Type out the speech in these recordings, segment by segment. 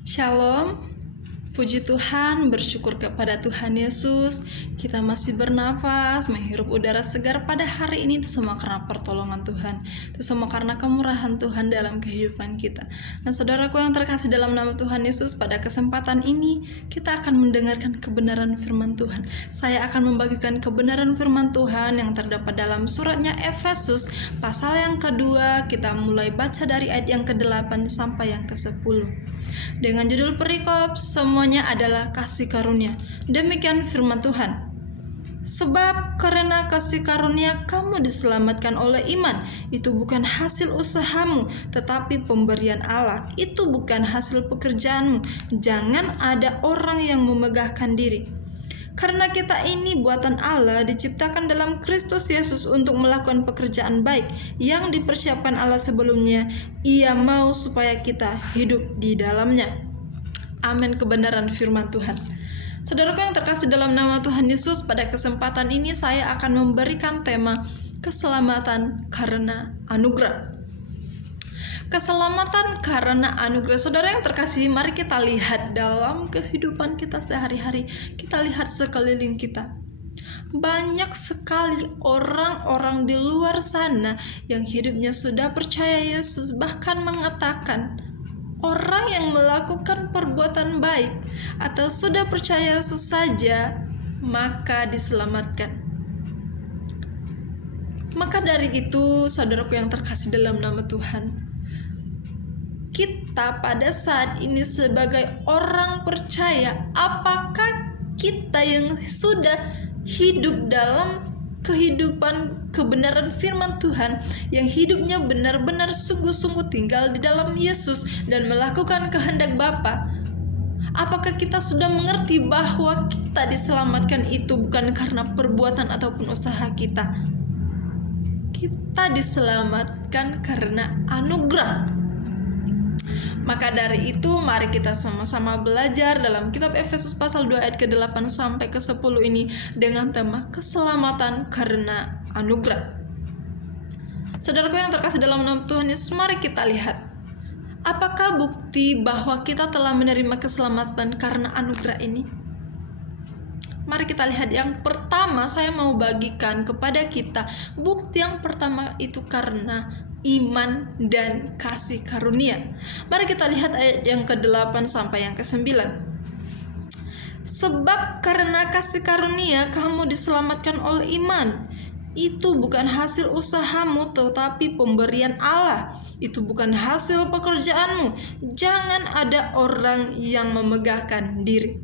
Shalom, puji Tuhan, bersyukur kepada Tuhan Yesus. Kita masih bernafas, menghirup udara segar pada hari ini. Itu semua karena pertolongan Tuhan. Itu semua karena kemurahan Tuhan dalam kehidupan kita. Dan saudaraku yang terkasih dalam nama Tuhan Yesus, pada kesempatan ini kita akan mendengarkan kebenaran firman Tuhan. Saya akan membagikan kebenaran firman Tuhan yang terdapat dalam suratnya Efesus pasal yang kedua. Kita mulai baca dari ayat yang ke-8 sampai yang ke-10. Dengan judul perikop, semuanya adalah kasih karunia. Demikian firman Tuhan. Sebab karena kasih karunia kamu diselamatkan oleh iman. Itu bukan hasil usahamu, tetapi pemberian Allah. Itu bukan hasil pekerjaanmu. Jangan ada orang yang memegahkan diri. Karena kita ini buatan Allah, diciptakan dalam Kristus Yesus untuk melakukan pekerjaan baik yang dipersiapkan Allah sebelumnya. Ia mau supaya kita hidup di dalamnya. Amin. Kebenaran firman Tuhan. Saudaraku yang terkasih dalam nama Tuhan Yesus, pada kesempatan ini saya akan memberikan tema keselamatan karena anugerah. Keselamatan karena anugerah. Saudara yang terkasih, mari kita lihat dalam kehidupan kita sehari-hari. Kita lihat sekeliling kita. Banyak sekali orang-orang di luar sana yang hidupnya sudah percaya Yesus, bahkan mengatakan orang yang melakukan perbuatan baik atau sudah percaya Yesus saja maka diselamatkan. Maka dari itu, saudaraku yang terkasih dalam nama Tuhan, kita pada saat ini sebagai orang percaya, apakah kita yang sudah hidup dalam kehidupan kebenaran firman Tuhan, yang hidupnya benar-benar sungguh-sungguh tinggal di dalam Yesus dan melakukan kehendak Bapa? Apakah kita sudah mengerti bahwa kita diselamatkan itu bukan karena perbuatan ataupun usaha kita? Kita diselamatkan karena anugerah. Maka dari itu, mari kita sama-sama belajar dalam kitab Efesus pasal 2 ayat ke-8 sampai ke-10 ini dengan tema keselamatan karena anugerah. Saudaraku yang terkasih dalam nama Tuhan Yesus, mari kita lihat apakah bukti bahwa kita telah menerima keselamatan karena anugerah ini. Mari kita lihat. Yang pertama, saya mau bagikan kepada kita bukti yang pertama itu karena iman dan kasih karunia. Mari kita lihat ayat yang ke-8 sampai yang ke-9. Sebab karena kasih karunia kamu diselamatkan oleh iman. Itu bukan hasil usahamu, tetapi pemberian Allah. Itu bukan hasil pekerjaanmu. Jangan ada orang yang memegahkan diri.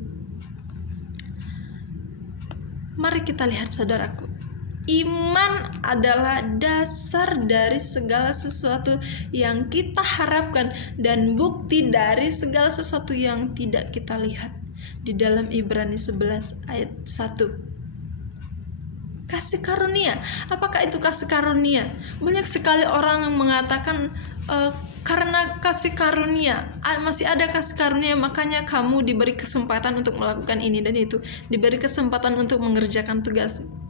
Mari kita lihat, saudaraku. Iman adalah dasar dari segala sesuatu yang kita harapkan dan bukti dari segala sesuatu yang tidak kita lihat. Di dalam Ibrani 11 ayat 1. Kasih karunia. Apakah itu kasih karunia? Banyak sekali orang yang mengatakan karena kasih karunia, masih ada kasih karunia, makanya kamu diberi kesempatan untuk melakukan ini dan itu, diberi kesempatan untuk mengerjakan tugasmu.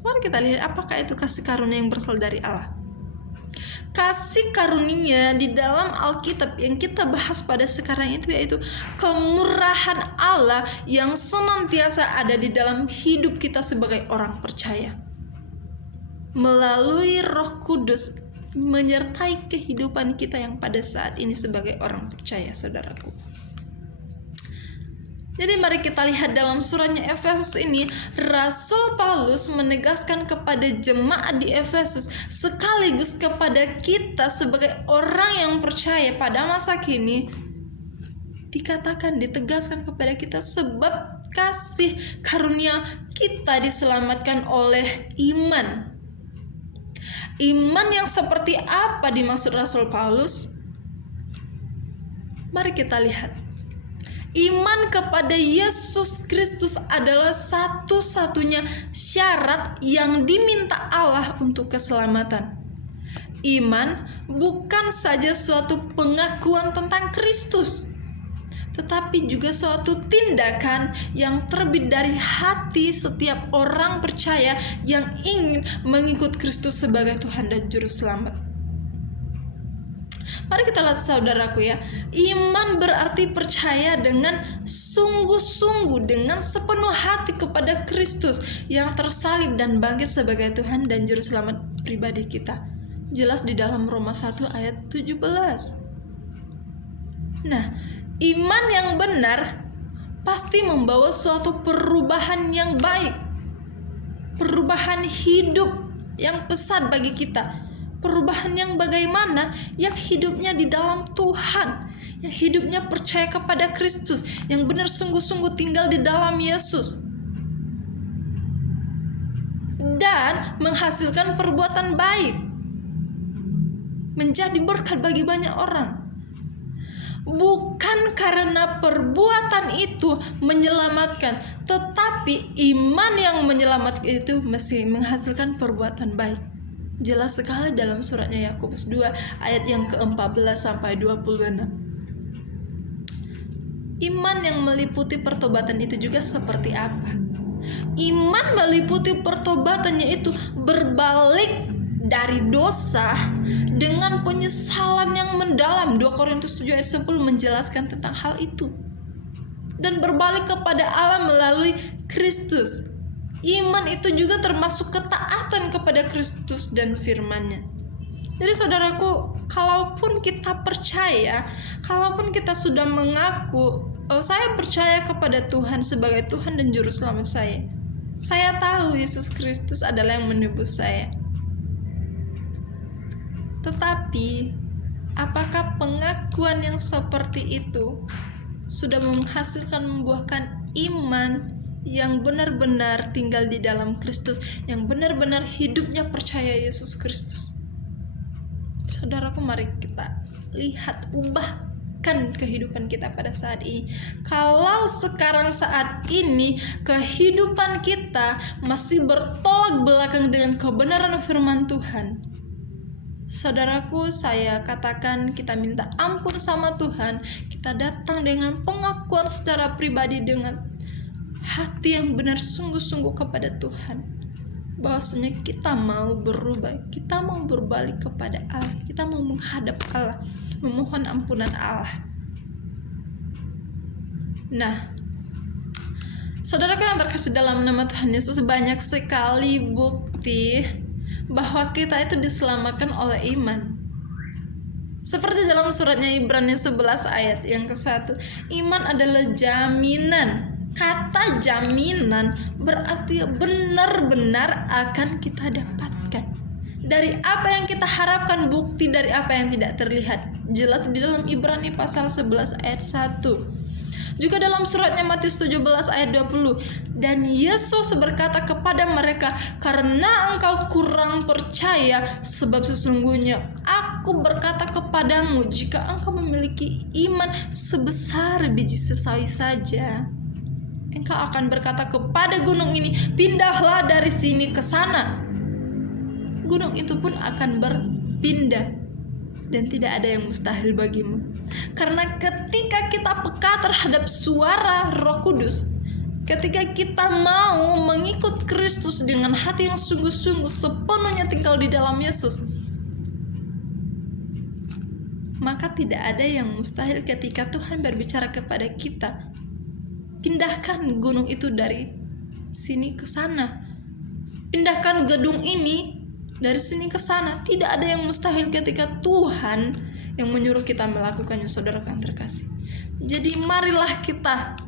Mari kita lihat apakah itu kasih karunia yang berasal dari Allah. Kasih karunia di dalam Alkitab yang kita bahas pada sekarang itu yaitu kemurahan Allah yang senantiasa ada di dalam hidup kita sebagai orang percaya. Melalui Roh Kudus menyertai kehidupan kita yang pada saat ini sebagai orang percaya, saudaraku. Jadi mari kita lihat dalam suratnya Efesus ini, Rasul Paulus menegaskan kepada jemaat di Efesus sekaligus kepada kita sebagai orang yang percaya pada masa kini, ditegaskan kepada kita sebab kasih karunia kita diselamatkan oleh iman. Iman yang seperti apa dimaksud Rasul Paulus? Mari kita lihat. Iman kepada Yesus Kristus adalah satu-satunya syarat yang diminta Allah untuk keselamatan. Iman bukan saja suatu pengakuan tentang Kristus, tetapi juga suatu tindakan yang terbit dari hati setiap orang percaya yang ingin mengikut Kristus sebagai Tuhan dan Juru Selamat. Mari kita lihat saudaraku ya. Iman berarti percaya dengan sungguh-sungguh, dengan sepenuh hati kepada Kristus yang tersalib dan bangkit sebagai Tuhan dan Juru Selamat pribadi kita. Jelas di dalam Roma 1 ayat 17. Nah, iman yang benar pasti membawa suatu perubahan yang baik. Perubahan hidup yang pesat bagi kita. Perubahan yang bagaimana? Yang hidupnya di dalam Tuhan, yang hidupnya percaya kepada Kristus, yang benar sungguh-sungguh tinggal di dalam Yesus, dan menghasilkan perbuatan baik, menjadi berkat bagi banyak orang. Bukan karena perbuatan itu menyelamatkan, tetapi iman yang menyelamatkan itu mesti menghasilkan perbuatan baik. Jelas sekali dalam suratnya Yakobus 2 ayat yang ke-14 sampai 26. Iman yang meliputi pertobatan itu juga seperti apa? Iman meliputi pertobatannya itu berbalik dari dosa dengan penyesalan yang mendalam. 2 Korintus 7 ayat 10 menjelaskan tentang hal itu. Dan berbalik kepada Allah melalui Kristus. Iman itu juga termasuk ketaatan kepada Kristus dan firman-Nya. Jadi saudaraku, kalaupun kita percaya, kalaupun kita sudah mengaku, saya percaya kepada Tuhan sebagai Tuhan dan Juru Selamat saya tahu Yesus Kristus adalah yang menebus saya. Tetapi, apakah pengakuan yang seperti itu sudah menghasilkan membuahkan iman yang benar-benar tinggal di dalam Kristus, yang benar-benar hidupnya percaya Yesus Kristus? Saudaraku, mari kita lihat, ubahkan kehidupan kita pada saat ini. Kalau sekarang saat ini kehidupan kita masih bertolak belakang dengan kebenaran firman Tuhan, saudaraku, saya katakan kita minta ampun sama Tuhan. Kita datang dengan pengakuan secara pribadi dengan hati yang benar sungguh-sungguh kepada Tuhan, bahwasanya kita mau berubah, kita mau berbalik kepada Allah, kita mau menghadap Allah, memohon ampunan Allah. Nah, saudaraku yang terkasih dalam nama Tuhan Yesus, banyak sekali bukti bahwa kita itu diselamatkan oleh iman. Seperti dalam suratnya Ibrani 11 ayat yang ke-1, iman adalah jaminan. Kata jaminan berarti benar-benar akan kita dapatkan. Dari apa yang kita harapkan, bukti dari apa yang tidak terlihat. Jelas di dalam Ibrani pasal 11 ayat 1. Juga dalam suratnya Matius 17 ayat 20. Dan Yesus berkata kepada mereka, karena engkau kurang percaya, sebab sesungguhnya aku berkata kepadamu, jika engkau memiliki iman sebesar biji sesawi saja, engkau akan berkata kepada gunung ini, pindahlah dari sini ke sana. Gunung itu pun akan berpindah, dan tidak ada yang mustahil bagimu. Karena ketika kita peka terhadap suara Roh Kudus, ketika kita mau mengikut Kristus dengan hati yang sungguh-sungguh, sepenuhnya tinggal di dalam Yesus, maka tidak ada yang mustahil ketika Tuhan berbicara kepada kita, pindahkan gunung itu dari sini ke sana, pindahkan gedung ini dari sini ke sana. Tidak ada yang mustahil ketika Tuhan yang menyuruh kita melakukannya, saudara yang terkasih. Jadi marilah kita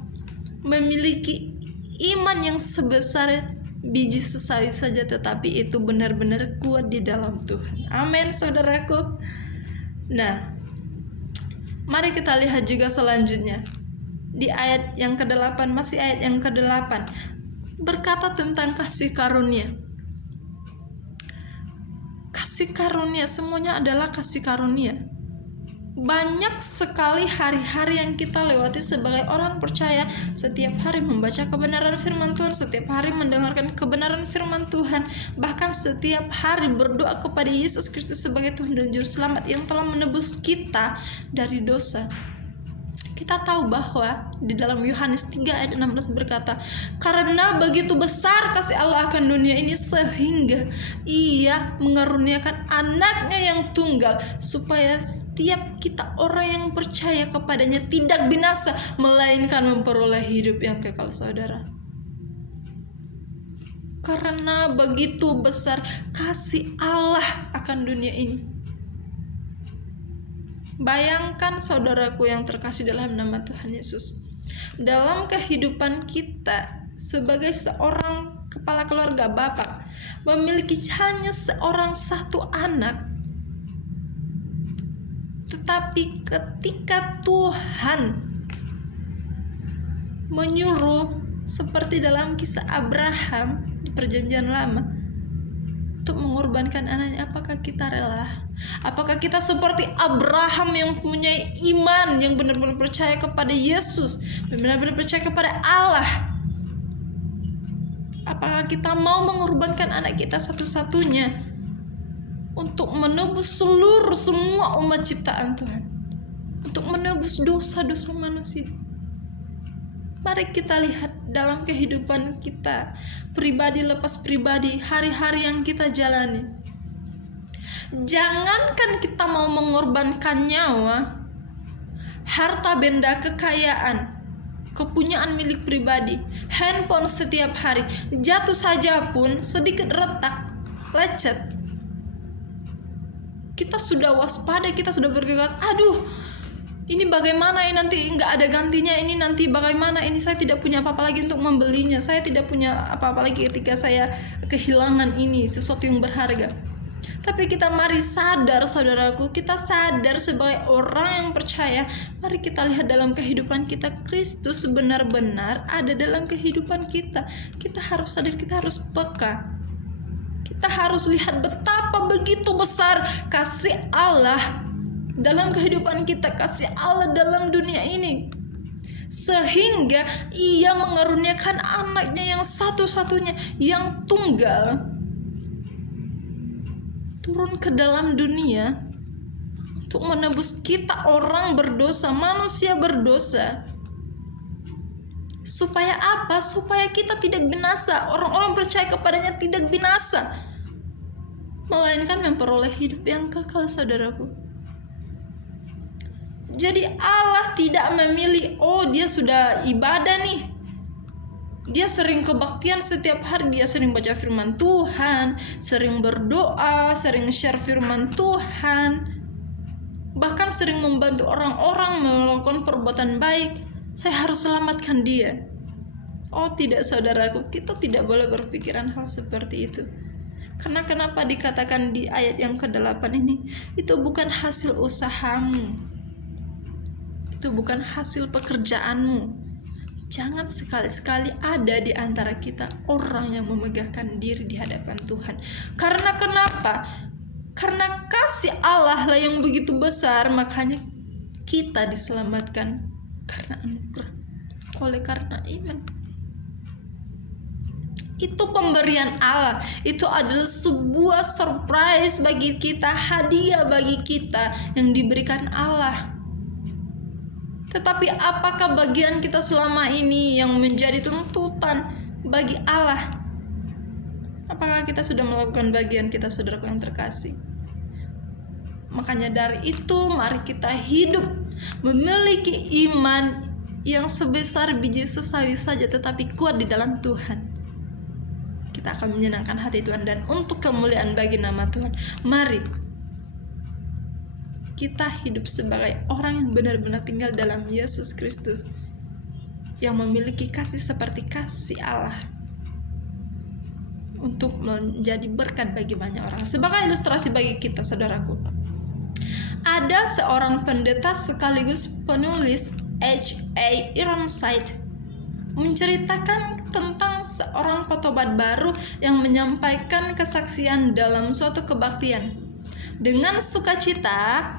memiliki iman yang sebesar biji sesawi saja, tetapi itu benar-benar kuat di dalam Tuhan. Amin, saudaraku. Nah, mari kita lihat juga selanjutnya. Di ayat yang ke-8, masih ayat yang ke-8, berkata tentang kasih karunia. Kasih karunia, semuanya adalah kasih karunia. Banyak sekali hari-hari yang kita lewati sebagai orang percaya, setiap hari membaca kebenaran firman Tuhan, setiap hari mendengarkan kebenaran firman Tuhan, bahkan setiap hari berdoa kepada Yesus Kristus sebagai Tuhan dan Juru Selamat yang telah menebus kita dari dosa. Kita tahu bahwa di dalam Yohanes 3 ayat 16 berkata, karena begitu besar kasih Allah akan dunia ini sehingga Ia mengaruniakan anaknya yang tunggal, supaya setiap kita orang yang percaya kepadanya tidak binasa, melainkan memperoleh hidup yang kekal. Saudara, karena begitu besar kasih Allah akan dunia ini. Bayangkan saudaraku yang terkasih dalam nama Tuhan Yesus, dalam kehidupan kita sebagai seorang kepala keluarga, bapak memiliki hanya seorang satu anak, tetapi ketika Tuhan menyuruh seperti dalam kisah Abraham di Perjanjian Lama untuk mengorbankan anaknya, apakah kita rela? Apakah kita seperti Abraham yang punya iman, yang benar-benar percaya kepada Yesus, benar-benar percaya kepada Allah? Apakah kita mau mengorbankan anak kita satu-satunya untuk menebus semua umat ciptaan Tuhan, untuk menebus dosa-dosa manusia? Mari kita lihat dalam kehidupan kita, pribadi lepas pribadi, hari-hari yang kita jalani. Jangankan kita mau mengorbankan nyawa, harta benda, kekayaan, kepunyaan milik pribadi, handphone setiap hari, jatuh saja pun sedikit retak, lecet, kita sudah waspada, kita sudah bergegas, aduh, ini bagaimana ini, nanti nggak ada gantinya, ini nanti bagaimana, ini saya tidak punya apa-apa lagi untuk membelinya, saya tidak punya apa-apa lagi ketika saya kehilangan ini, sesuatu yang berharga. Tapi kita mari sadar, saudaraku, kita sadar sebagai orang yang percaya, mari kita lihat dalam kehidupan kita, Kristus benar-benar ada dalam kehidupan kita. Kita harus sadar, kita harus peka. Kita harus lihat betapa begitu besar kasih Allah dalam kehidupan kita, kasih Allah dalam dunia ini, sehingga Ia mengaruniakan anaknya yang satu-satunya, yang tunggal, turun ke dalam dunia untuk menebus kita orang berdosa, manusia berdosa. Supaya apa? Supaya kita tidak binasa, orang-orang percaya kepadanya tidak binasa, melainkan memperoleh hidup yang kekal, saudaraku. Jadi Allah tidak memilih, oh dia sudah ibadah nih, dia sering kebaktian setiap hari, dia sering baca firman Tuhan, sering berdoa, sering share firman Tuhan, bahkan sering membantu orang-orang melakukan perbuatan baik, saya harus selamatkan dia. Oh tidak, saudaraku, kita tidak boleh berpikiran hal seperti itu. Karena kenapa dikatakan di ayat yang ke-8 ini, itu bukan hasil usahamu, itu bukan hasil pekerjaanmu. Jangan sekali-sekali ada di antara kita orang yang memegahkan diri di hadapan Tuhan. Karena kenapa? Karena kasih Allah lah yang begitu besar, makanya kita diselamatkan karena anugerah, oleh karena iman. Itu pemberian Allah, itu adalah sebuah surprise bagi kita, hadiah bagi kita yang diberikan Allah. Tetapi apakah bagian kita selama ini yang menjadi tuntutan bagi Allah? Apakah kita sudah melakukan bagian kita, saudaraku yang terkasih? Makanya dari itu mari kita hidup memiliki iman yang sebesar biji sesawi saja, tetapi kuat di dalam Tuhan. Kita akan menyenangkan hati Tuhan, dan untuk kemuliaan bagi nama Tuhan, mari kita hidup sebagai orang yang benar-benar tinggal dalam Yesus Kristus, yang memiliki kasih seperti kasih Allah, untuk menjadi berkat bagi banyak orang. Sebagai ilustrasi bagi kita, saudaraku, ada seorang pendeta sekaligus penulis, H.A. Ironside, menceritakan tentang seorang petobat baru yang menyampaikan kesaksian dalam suatu kebaktian. Dengan sukacita,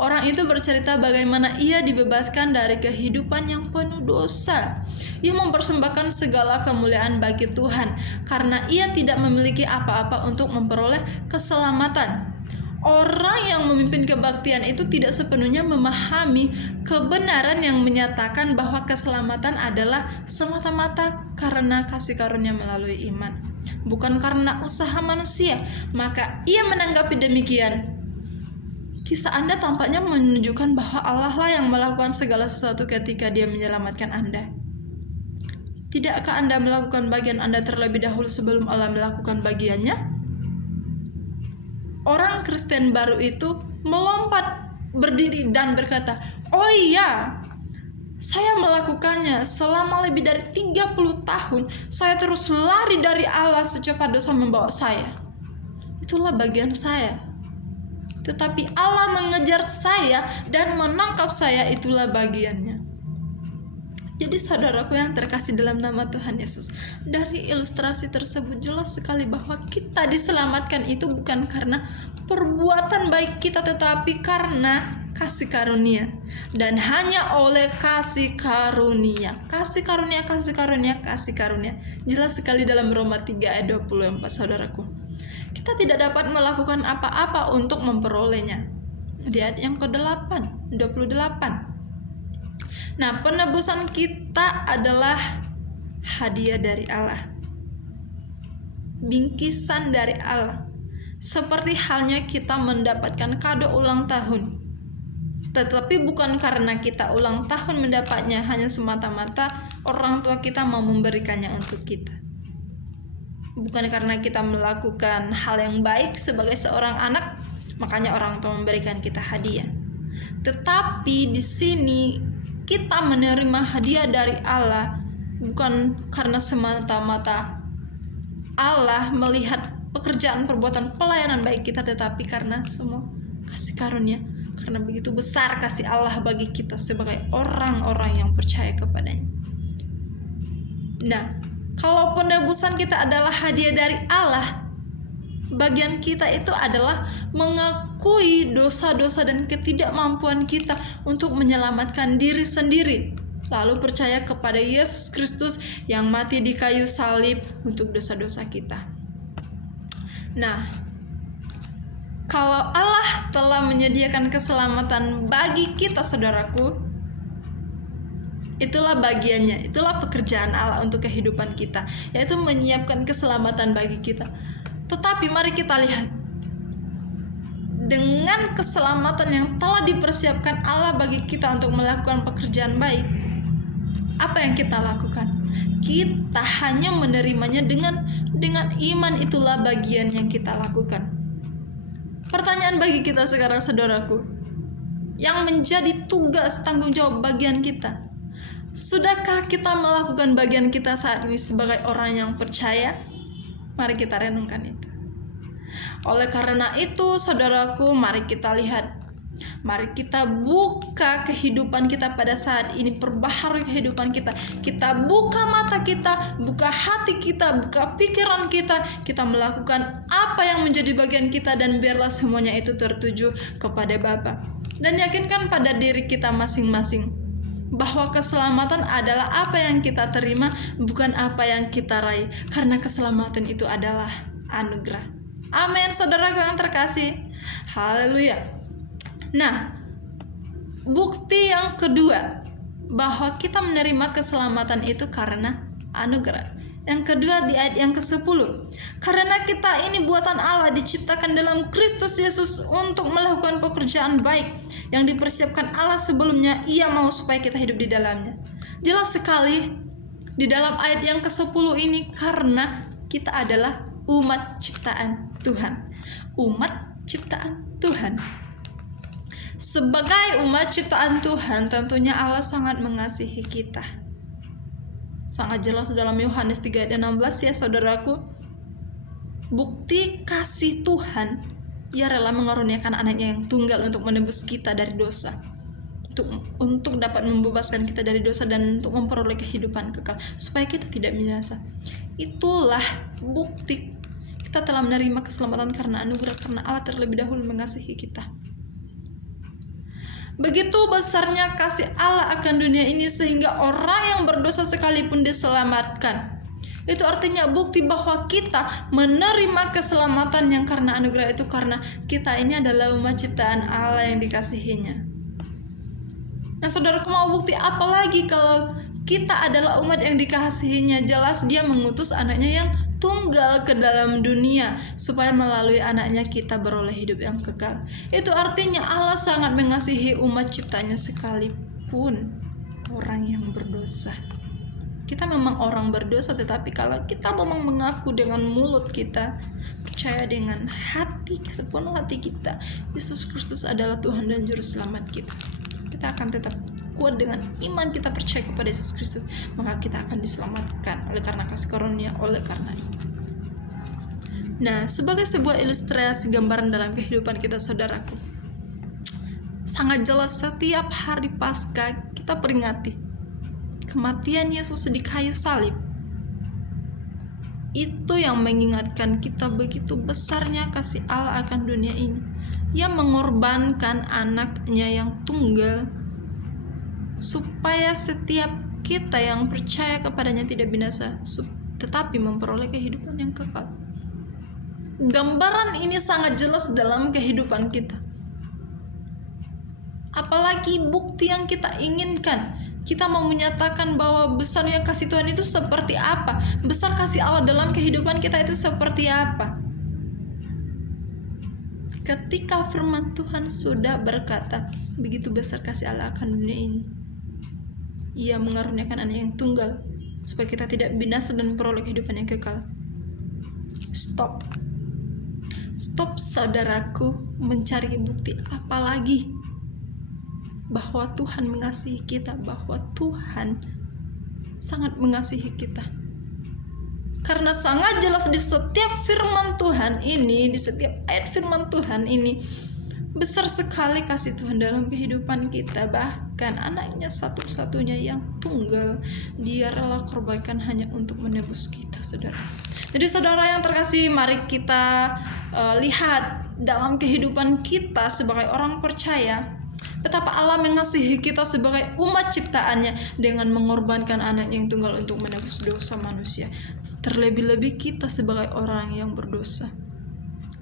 orang itu bercerita bagaimana ia dibebaskan dari kehidupan yang penuh dosa. Ia mempersembahkan segala kemuliaan bagi Tuhan karena ia tidak memiliki apa-apa untuk memperoleh keselamatan. Orang yang memimpin kebaktian itu tidak sepenuhnya memahami kebenaran yang menyatakan bahwa keselamatan adalah semata-mata karena kasih karunia melalui iman, bukan karena usaha manusia. Maka ia menanggapi demikian. Kisah Anda tampaknya menunjukkan bahwa Allah lah yang melakukan segala sesuatu ketika Dia menyelamatkan Anda. Tidakkah Anda melakukan bagian Anda terlebih dahulu sebelum Allah melakukan bagiannya? Orang Kristen baru itu melompat berdiri dan berkata, "Oh iya, saya melakukannya selama lebih dari 30 tahun. Saya terus lari dari Allah secepat dosa membawa saya. Itulah bagian saya. Tetapi Allah mengejar saya dan menangkap saya, itulah bagiannya." Jadi saudaraku yang terkasih dalam nama Tuhan Yesus, dari ilustrasi tersebut jelas sekali bahwa kita diselamatkan itu bukan karena perbuatan baik kita, tetapi karena kasih karunia. Dan hanya oleh kasih karunia. Kasih karunia, kasih karunia, kasih karunia. Jelas sekali dalam Roma 3 ayat 24, saudaraku. Kita tidak dapat melakukan apa-apa untuk memperolehnya. Di ayat yang ke-8, 28. Nah, penebusan kita adalah hadiah dari Allah, bingkisan dari Allah, seperti halnya kita mendapatkan kado ulang tahun. Tetapi bukan karena kita ulang tahun mendapatnya, hanya semata-mata orang tua kita mau memberikannya untuk kita. Bukan karena kita melakukan hal yang baik sebagai seorang anak, makanya orang tua memberikan kita hadiah. Tetapi di sini kita menerima hadiah dari Allah bukan karena semata-mata Allah melihat pekerjaan, perbuatan, pelayanan baik kita, tetapi karena semua kasih karunia. Karena begitu besar kasih Allah bagi kita sebagai orang-orang yang percaya kepadanya. Nah, kalau penebusan kita adalah hadiah dari Allah, bagian kita itu adalah mengakui dosa-dosa dan ketidakmampuan kita untuk menyelamatkan diri sendiri, lalu percaya kepada Yesus Kristus yang mati di kayu salib untuk dosa-dosa kita. Nah, kalau Allah telah menyediakan keselamatan bagi kita, saudaraku, itulah bagiannya, itulah pekerjaan Allah untuk kehidupan kita, yaitu menyiapkan keselamatan bagi kita. Tetapi mari kita lihat, dengan keselamatan yang telah dipersiapkan Allah bagi kita untuk melakukan pekerjaan baik, apa yang kita lakukan? Kita hanya menerimanya dengan iman. Itulah bagian yang kita lakukan. Pertanyaan bagi kita sekarang, saudaraku, yang menjadi tugas tanggung jawab bagian kita, sudahkah kita melakukan bagian kita saat ini sebagai orang yang percaya? Mari kita renungkan itu. Oleh karena itu, saudaraku, mari kita lihat. Mari kita buka kehidupan kita pada saat ini, perbaharui kehidupan kita. Kita buka mata kita, buka hati kita, buka pikiran kita. Kita melakukan apa yang menjadi bagian kita, dan biarlah semuanya itu tertuju kepada Bapa. Dan yakinkan pada diri kita masing-masing bahwa keselamatan adalah apa yang kita terima, bukan apa yang kita raih. Karena keselamatan itu adalah anugerah. Amin, saudaraku yang terkasih. Haleluya. Nah, bukti yang kedua bahwa kita menerima keselamatan itu karena anugerah. Yang kedua di ayat yang ke-10. Karena kita ini buatan Allah, diciptakan dalam Kristus Yesus untuk melakukan pekerjaan baik yang dipersiapkan Allah sebelumnya. Ia mau supaya kita hidup di dalamnya. Jelas sekali di dalam ayat yang ke-10 ini, karena kita adalah umat ciptaan Tuhan. Umat ciptaan Tuhan. Sebagai umat ciptaan Tuhan, tentunya Allah sangat mengasihi kita. Sangat jelas dalam Yohanes 3 ayat 16 ya, saudaraku. Bukti kasih Tuhan, Ia rela mengaruniakan anaknya yang tunggal untuk menebus kita dari dosa, untuk dapat membebaskan kita dari dosa dan untuk memperoleh kehidupan kekal, supaya kita tidak binasa. Itulah bukti kita telah menerima keselamatan karena anugerah, karena Allah terlebih dahulu mengasihi kita. Begitu besarnya kasih Allah akan dunia ini sehingga orang yang berdosa sekalipun diselamatkan. Itu artinya bukti bahwa kita menerima keselamatan yang karena anugerah itu, karena kita ini adalah umat ciptaan Allah yang dikasihinya. Nah saudaraku, mau bukti apa lagi kalau kita adalah umat yang dikasihinya? Jelas dia mengutus anaknya yang tunggal ke dalam dunia supaya melalui anaknya kita beroleh hidup yang kekal. Itu artinya Allah sangat mengasihi umat ciptanya sekalipun orang yang berdosa. Kita memang orang berdosa, tetapi kalau kita memang mengaku dengan mulut kita, percaya dengan hati, sepenuh hati kita, Yesus Kristus adalah Tuhan dan Juru Selamat kita, kita akan tetap kuat dengan iman kita percaya kepada Yesus Kristus, maka kita akan diselamatkan oleh karena kasih karunia, oleh karena itu. Nah, sebagai sebuah ilustrasi gambaran dalam kehidupan kita, saudaraku, sangat jelas setiap hari Paskah kita peringati kematian Yesus di kayu salib. Itu yang mengingatkan kita begitu besarnya kasih Allah akan dunia ini. Ia mengorbankan anaknya yang tunggal supaya setiap kita yang percaya kepadanya tidak binasa, tetapi memperoleh kehidupan yang kekal. Gambaran ini sangat jelas dalam kehidupan kita. Apalagi bukti yang kita inginkan. Kita mau menyatakan bahwa besarnya kasih Tuhan itu seperti apa, besar kasih Allah dalam kehidupan kita itu seperti apa. Ketika firman Tuhan sudah berkata, begitu besar kasih Allah akan dunia ini, Ia mengaruniakan anak yang tunggal supaya kita tidak binasa dan peroleh kehidupan yang kekal. Stop saudaraku, mencari bukti apa lagi bahwa Tuhan mengasihi kita, bahwa Tuhan sangat mengasihi kita. Karena sangat jelas di setiap firman Tuhan ini, di setiap ayat firman Tuhan ini, besar sekali kasih Tuhan dalam kehidupan kita. Bahkan anaknya satu-satunya yang tunggal, Dia rela korbankan hanya untuk menebus kita, saudara. Jadi saudara yang terkasih, mari kita lihat dalam kehidupan kita sebagai orang percaya, betapa Allah mengasihi kita sebagai umat ciptaannya dengan mengorbankan anaknya yang tunggal untuk menebus dosa manusia. Terlebih-lebih kita sebagai orang yang berdosa.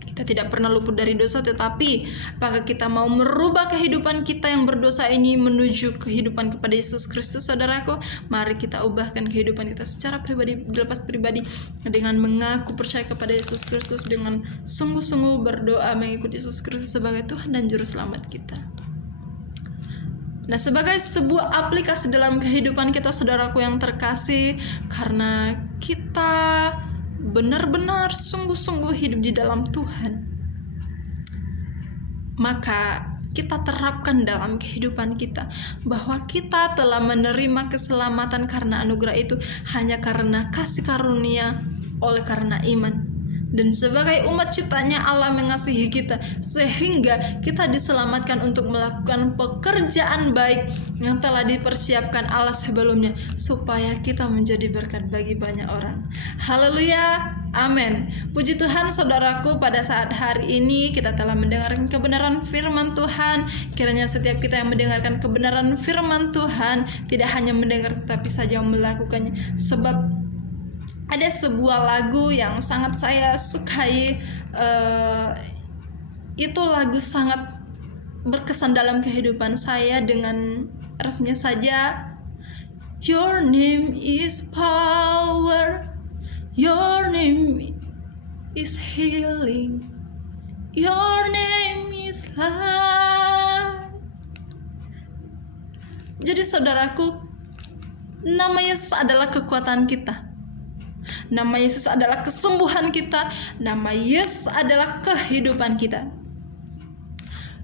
Kita tidak pernah luput dari dosa, tetapi apakah kita mau merubah kehidupan kita yang berdosa ini menuju kehidupan kepada Yesus Kristus, saudaraku? Mari kita ubahkan kehidupan kita secara pribadi, dilepas pribadi, dengan mengaku percaya kepada Yesus Kristus, dengan sungguh-sungguh berdoa mengikuti Yesus Kristus sebagai Tuhan dan Juru Selamat kita. Nah, sebagai sebuah aplikasi dalam kehidupan kita, saudaraku yang terkasih, karena kita benar-benar sungguh-sungguh hidup di dalam Tuhan, maka kita terapkan dalam kehidupan kita bahwa kita telah menerima keselamatan karena anugerah itu hanya karena kasih karunia, oleh karena iman. Dan sebagai umat ciptanya, Allah mengasihi kita sehingga kita diselamatkan untuk melakukan pekerjaan baik yang telah dipersiapkan Allah sebelumnya, supaya kita menjadi berkat bagi banyak orang. Haleluya, amin. Puji Tuhan, saudaraku, pada saat hari ini kita telah mendengarkan kebenaran firman Tuhan. Kiranya setiap kita yang mendengarkan kebenaran firman Tuhan tidak hanya mendengar tetapi saja melakukannya. Sebab ada sebuah lagu yang sangat saya sukai, itu lagu sangat berkesan dalam kehidupan saya. Dengan refnya saja, Your name is power, Your name is healing, Your name is life. Jadi saudaraku, nama Yesus adalah kekuatan kita. Nama Yesus adalah kesembuhan kita. Nama Yesus adalah kehidupan kita.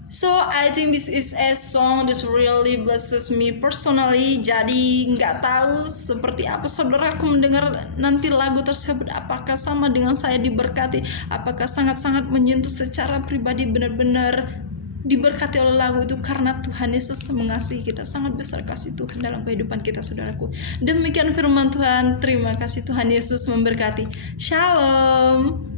So I think this is a song that really blesses me personally. Jadi nggak tahu seperti apa saudaraku mendengar nanti lagu tersebut. Apakah sama dengan saya diberkati? Apakah sangat-sangat menyentuh secara pribadi, benar-benar diberkati oleh lagu itu? Karena Tuhan Yesus mengasihi kita. Sangat besar kasih Tuhan dalam kehidupan kita, saudaraku. Demikian firman Tuhan. Terima kasih, Tuhan Yesus memberkati. Shalom.